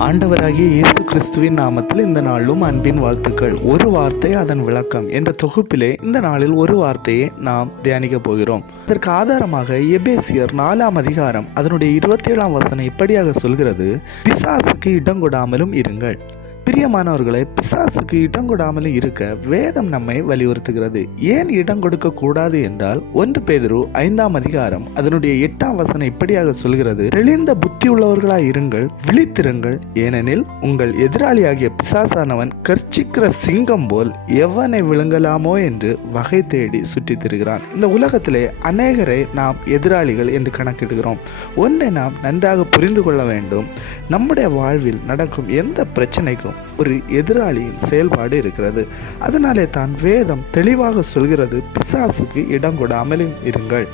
ஆண்டவராகிய இயேசு கிறிஸ்துவின் நாமத்தில் இந்த நாளும் அன்பின் வாழ்த்துக்கள். ஒரு வார்த்தை அதன் விளக்கம் என்ற தொகுப்பிலே இந்த நாளில் ஒரு வார்த்தையை நாம் தியானிக்க போகிறோம். இதற்கு ஆதாரமாக எபேசியர் 4ஆம் அதிகாரம் அதனுடைய 27ஆம் வசனம் இப்படியாக சொல்கிறது, பிசாசுக்கு இடம் கொடாமலும் இருங்கள். பிரியமானவர்களை, பிசாசுக்கு இடம் கொடாமலும் இருக்க வேதம் நம்மை வலியுறுத்துகிறது. ஏன் இடம் கொடுக்க கூடாது என்றால் 1 பேதுரு 5ஆம் அதிகாரம் அதனுடைய 8ஆம் வசனம் இப்படியாக சொல்கிறது, தெளிந்த புத்தி உள்ளவர்களாய் இருங்கள், விழித்திருங்கள், ஏனெனில் உங்கள் எதிராளியாகிய பிசாசானவன் கர்ச்சிக்கிற சிங்கம் போல் எவனை விழுங்கலாமோ என்று வகை தேடி சுற்றி திரிகிறான். இந்த உலகத்திலே அநேகரை நாம் எதிராளிகள் என்று கணக்கிடுகிறோம். ஒன்றை நாம் நன்றாக புரிந்து கொள்ள வேண்டும். நம்முடைய வாழ்வில் நடக்கும் எந்த பிரச்சனைக்கும் ஒரு எதிராளியின் செயல்பாடு இருக்கிறது. அதனாலே தான் வேதம் தெளிவாக சொல்கிறது, பிசாசுக்கு இடம் கொடாமல் இருங்கள்.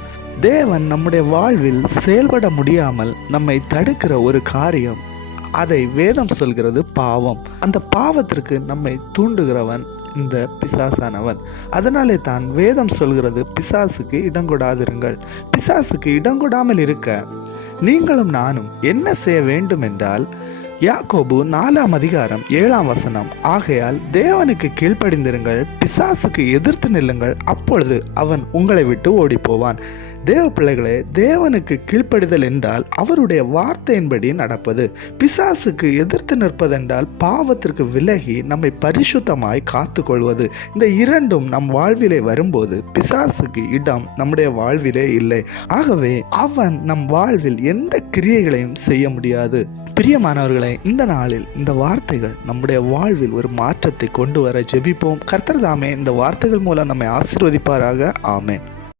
தேவன் நம்முடைய வாழ்வில் செயல்பட முடியாமல் நம்மை தடுக்கிற ஒரு காரியம், அதை வேதம் சொல்கிறது பாவம். அந்த பாவத்திற்கு நம்மை தூண்டுகிறவன் இந்த பிசாசானவன். அதனாலே தான் வேதம் சொல்கிறது, பிசாசுக்கு இடம் கொடாதிருங்கள். பிசாசுக்கு இடம் கொடாமல் இருக்க நீங்களும் நானும் என்ன செய்ய வேண்டும் என்றால், யாக்கோபு 4ஆம் அதிகாரம் 7ஆம் வசனம், ஆகையால் தேவனுக்கு கீழ்ப்படிந்திருங்கள், பிசாசுக்கு எதிர்த்து நில்லுங்கள், அப்பொழுது அவன் உங்களை விட்டு ஓடி போவான். தேவ பிள்ளைகளே, தேவனுக்கு கீழ்ப்படிதல் என்றால் அவருடைய வார்த்தையின்படி நடப்பது. பிசாசுக்கு எதிர்த்து நிற்பதென்றால் பாவத்திற்கு விலகி நம்மை பரிசுத்தமாய் காத்து கொள்வது. இந்த இரண்டும் நம் வாழ்விலே வரும்போது பிசாசுக்கு இடம் நம்முடைய வாழ்விலே இல்லை. ஆகவே அவன் நம் வாழ்வில் எந்த கிரியைகளையும் செய்ய முடியாது. பிரியமானவர்களே, இந்த நாளில் இந்த வார்த்தைகள் நம்முடைய வாழ்வில் ஒரு மாற்றத்தை கொண்டு வர ஜெபிப்போம். கர்த்தர் தாமே இந்த வார்த்தைகள் மூலம் நம்மை ஆசீர்வதிப்பாராக. ஆமென்.